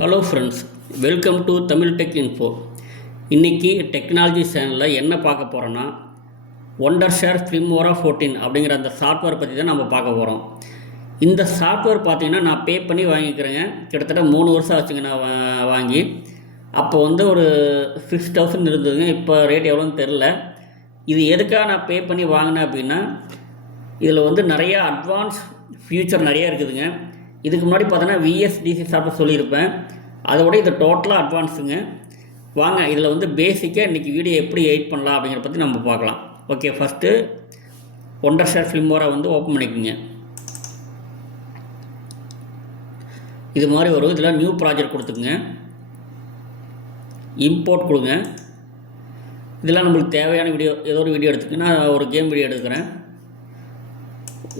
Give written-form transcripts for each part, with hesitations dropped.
Hello friends, welcome to Tamil tech info. இன்றைக்கி technology சேனலில் என்ன பார்க்க போகிறோன்னா, ஒண்டர்ஷேர் ஃபிலிமோரா 14 அப்படிங்கிற அந்த சாஃப்ட்வேர் பற்றி தான் நம்ம பார்க்க போகிறோம். இந்த சாஃப்ட்வேர் பார்த்திங்கன்னா நான் பே பண்ணி வாங்கிக்கிறேங்க. கிட்டத்தட்ட 3 வருஷம் ஆச்சுங்க நான் வாங்கி. அப்போ ஒரு 6000 இருந்ததுங்க. இப்போ ரேட் எவ்வளோன்னு தெரில. இது எதுக்காக நான் பே பண்ணி வாங்கினேன் அப்படின்னா, இதில் நிறையா அட்வான்ஸ் ஃபியூச்சர் நிறையா இருக்குதுங்க. இதுக்கு முன்னாடி பார்த்தோன்னா விஎஸ்டிசி சாஃப்ட்வேர் சொல்லியிருப்பேன். அதோட இது டோட்டலாக அட்வான்ஸுங்க. வாங்க இதில் பேசிக்காக இன்றைக்கி வீடியோ எப்படி எடிட் பண்ணலாம் அப்படிங்கிற பற்றி நம்ம பார்க்கலாம். ஓகே, ஃபஸ்ட்டு ஒண்டர்ஷேர் ஃபிலிமோரா ஓப்பன் பண்ணிக்கோங்க. இது மாதிரி வரும். இதில் நியூ ப்ராஜெக்ட் கொடுத்துக்குங்க. இம்போர்ட் கொடுங்க. இதெல்லாம் நம்மளுக்கு தேவையான வீடியோ, ஏதோ ஒரு வீடியோ எடுத்துக்கங்க. நான் ஒரு கேம் வீடியோ எடுக்கிறேன்.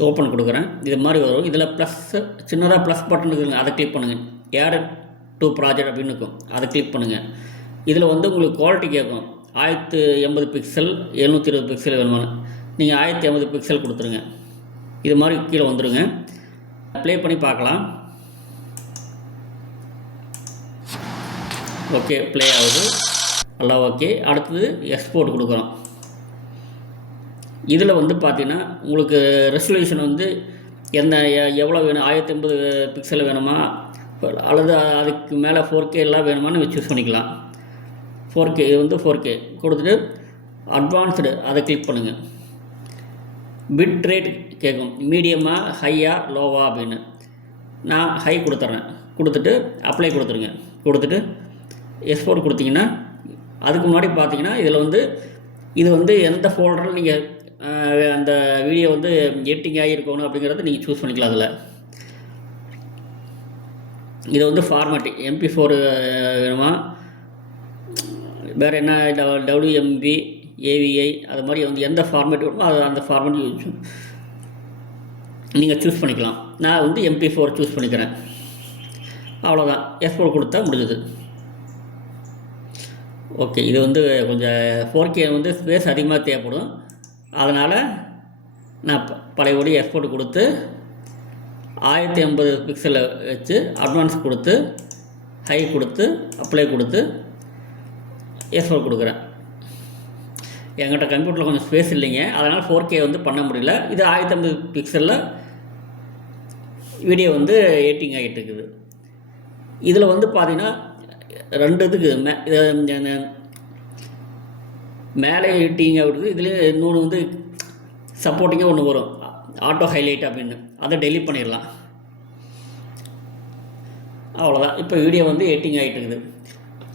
ஓப்பன் கொடுக்குறேன். இது மாதிரி வரும். இதில் ப்ளஸ் சின்னதாக ப்ளஸ் பட்டன் இருக்குதுங்க. அதை கிளிக் பண்ணுங்கள். ஆட் டு ப்ராஜெக்ட் அப்படின்னு இருக்கும். அதை கிளிக் பண்ணுங்கள். இதில் உங்களுக்கு குவாலிட்டி கேட்கும். 1080 பிக்சல் 720 பிக்சல் வேணுமானு. நீங்கள் 1080 பிக்சல் கொடுத்துருங்க. இது மாதிரி கீழே வந்துடுங்க. ப்ளே பண்ணி பார்க்கலாம். ஓகே, ப்ளே ஆகுது. நல்லா ஓகே. அடுத்தது எக்ஸ்போர்ட் கொடுக்குறோம். இதில் பார்த்தீங்கன்னா உங்களுக்கு ரெசல்யூஷன் எவ்வளோ வேணும், 1080 பிக்சல் வேணுமா அல்லது அதுக்கு மேலே 4K எல்லாம் வேணுமான்னு சூஸ் பண்ணிக்கலாம். 4K இது 4K கொடுத்துட்டு அட்வான்ஸ்டு அதை கிளிக் பண்ணுங்கள். பிட் ரேட் கேட்கும். மீடியமாக, ஹையா, லோவா அப்படின்னு. நான் ஹை கொடுத்துட்றேன். கொடுத்துட்டு அப்ளை கொடுத்துருங்க. கொடுத்துட்டு எக்ஸ்போர்ட் கொடுத்தீங்கன்னா, அதுக்கு முன்னாடி பார்த்தீங்கன்னா இதில் இது எந்த ஃபோல்டரில் நீங்கள் அந்த வீடியோ எடிட்டிங் ஆகியிருக்கணும் அப்படிங்கிறத நீங்கள் சூஸ் பண்ணிக்கலாம். அதில் இது ஃபார்மேட்டு MP4 வேணுமா, வேறு என்ன WMV, AVI அது மாதிரி எந்த ஃபார்மேட் வேணுமோ அது அந்த ஃபார்மேட் நீங்கள் சூஸ் பண்ணிக்கலாம். நான் MP4 சூஸ் பண்ணிக்கிறேன். அவ்வளோதான். எக்ஸ்போர்ட் கொடுத்தா முடிஞ்சது. ஓகே, இது கொஞ்சம் 4K ஸ்பேஸ் அதிகமாக தேவைப்படும். அதனால் நான் பழையபடி எக்ஸ்போர்ட் கொடுத்து 1080 பிக்சலை வச்சு அட்வான்ஸ் கொடுத்து ஹை கொடுத்து அப்ளை கொடுத்து எக்ஸ்போர்ட் கொடுக்குறேன். என்கிட்ட கம்ப்யூட்டரில் கொஞ்சம் ஸ்பேஸ் இல்லைங்க. அதனால் 4K பண்ண முடியல. இது 1080 பிக்சலில் வீடியோ எடிட்டிங் ஆகிட்டு இருக்குது. இதில் பார்த்தீங்கன்னா 2 இதுக்கு மேலே எடிட்டிங் ஆகிடுது. இதுலேயே இன்னொன்று சப்போர்ட்டிங்காக ஒன்று வரும், ஆட்டோ ஹைலைட் அப்படின்னு. அதை டெலீட் பண்ணிடலாம். அவ்வளோதான். இப்போ வீடியோ எடிட்டிங் ஆகிட்டு இருக்குது.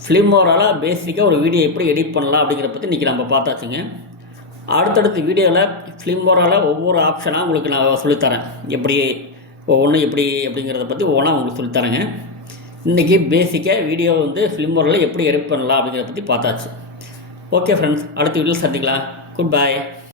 ஃபிலிமோராவில் பேசிக்காக ஒரு வீடியோ எப்படி எடிட் பண்ணலாம் அப்படிங்கிற பற்றி இன்றைக்கி நம்ம பார்த்தாச்சுங்க. அடுத்தடுத்த வீடியோவில் ஃபிலிமோராவில் ஒவ்வொரு ஆப்ஷனாக உங்களுக்கு நான் சொல்லித்தரேன். எப்படி ஒவ்வொன்றும் எப்படி அப்படிங்கிறத பற்றி ஒவ்வொன்றா உங்களுக்கு சொல்லித்தரேங்க. இன்றைக்கி பேசிக்காக வீடியோ ஃபிலிமோராவில் எப்படி எடிட் பண்ணலாம் அப்படிங்கிறத பற்றி பார்த்தாச்சு. ஓகே ஃப்ரெண்ட்ஸ், அடுத்த வீடியோவில் சந்திக்கலாம். Good bye.